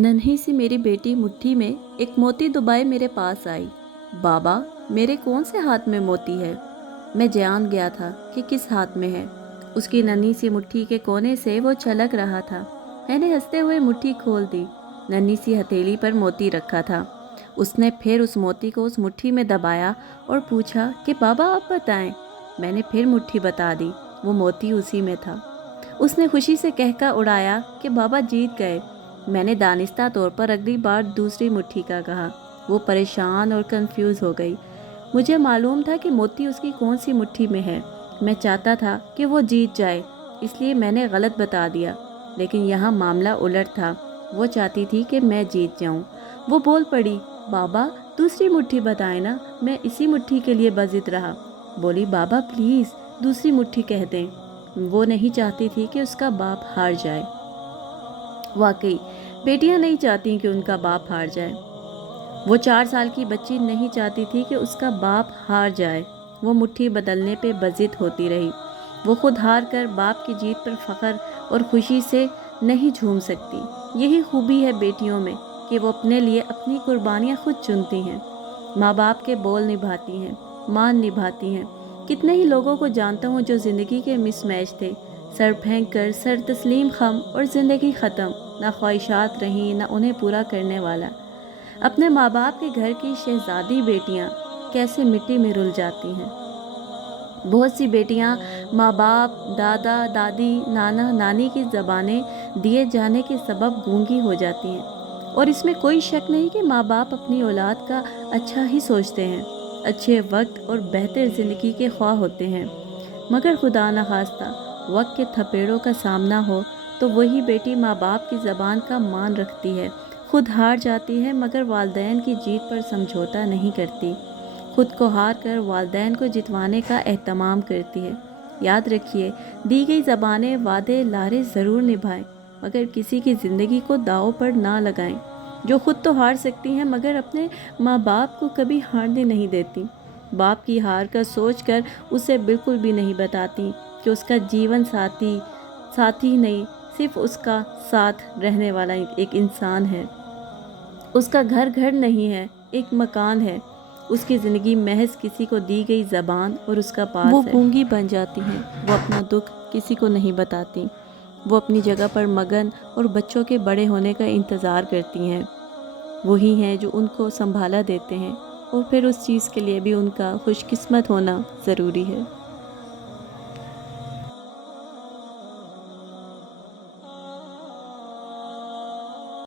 नन्ही सी मेरी बेटी मुट्ठी में एक मोती दुबाए मेरे पास आई। बाबा, मेरे कौन से हाथ में मोती है? मैं जान गया था कि किस हाथ में है। उसकी नन्ही सी मुट्ठी के कोने से वो छलक रहा था। मैंने हंसते हुए मुट्ठी खोल दी। नन्ही सी हथेली पर मोती रखा था। उसने फिर उस मोती को उस मुट्ठी में दबाया और पूछा कि बाबा आप बताएं। मैंने फिर मुट्ठी बता दी। वो मोती उसी में था। उसने खुशी से कहकर उड़ाया कि बाबा जीत गए। मैंने दानिस्ता तौर पर अगली बार दूसरी मुट्ठी का कहा। वो परेशान और कंफ्यूज हो गई। मुझे मालूम था कि मोती उसकी कौन सी मुट्ठी में है। मैं चाहता था कि वो जीत जाए, इसलिए मैंने गलत बता दिया। लेकिन यहाँ मामला उलट था। वो चाहती थी कि मैं जीत जाऊँ। वो बोल पड़ी, बाबा दूसरी मुट्ठी बताए ना, मैं इसी मुट्ठी के लिए बजित रहा। बोली, बाबा प्लीज़ दूसरी मुट्ठी कह दें। वो नहीं चाहती थी कि उसका बाप हार जाए। वाकई बेटियां नहीं चाहती कि उनका बाप हार जाए। वो 4 साल की बच्ची नहीं चाहती थी कि उसका बाप हार जाए। वो मुट्ठी बदलने पे बजित होती रही। वो खुद हार कर बाप की जीत पर फख्र और खुशी से नहीं झूम सकती। यही खूबी है बेटियों में कि वो अपने लिए अपनी कुर्बानियाँ खुद चुनती हैं। माँ बाप के बोल निभाती हैं, मान निभाती हैं। कितने ही लोगों को जानता हूँ जो ज़िंदगी के मिसमैच थे। सर फेंक कर सर तस्लीम खम और ज़िंदगी ख़त्म। ना ख्वाहिशात रहीं, ना उन्हें पूरा करने वाला। अपने माँ बाप के घर की शहजादी बेटियाँ कैसे मिट्टी में रुल जाती हैं। बहुत सी बेटियाँ माँ बाप, दादा दादी, नाना नानी की ज़बानें दिए जाने के सबब गूंगी हो जाती हैं। और इसमें कोई शक नहीं कि माँ बाप अपनी औलाद का अच्छा ही सोचते हैं, अच्छे वक्त और बेहतर ज़िंदगी के ख्वाह होते हैं। मगर खुदा न खास्ता वक्त के थपेड़ों का सामना हो तो वही बेटी माँ बाप की ज़बान का मान रखती है, खुद हार जाती है मगर वालदैन की जीत पर समझौता नहीं करती। खुद को हार कर वालदैन को जितवाने का एहतमाम करती है। याद रखिए, दी गई ज़बानें वादे लारे ज़रूर निभाएं, मगर किसी की ज़िंदगी को दांव पर ना लगाएं। जो खुद तो हार सकती हैं मगर अपने माँ बाप को कभी हारने नहीं देती। बाप की हार का सोचकर उसे बिल्कुल भी नहीं बताती कि उसका जीवन साथी नहीं, सिर्फ उसका साथ रहने वाला एक इंसान है। उसका घर नहीं है, एक मकान है। उसकी ज़िंदगी महज किसी को दी गई ज़बान और उसका पास वो है। गूंगी बन जाती हैं। वो अपना दुख किसी को नहीं बताती। वो अपनी जगह पर मगन और बच्चों के बड़े होने का इंतज़ार करती हैं। वही हैं जो उनको संभाला देते हैं और फिर उस चीज़ के लिए भी उनका खुशकिस्मत होना ज़रूरी है।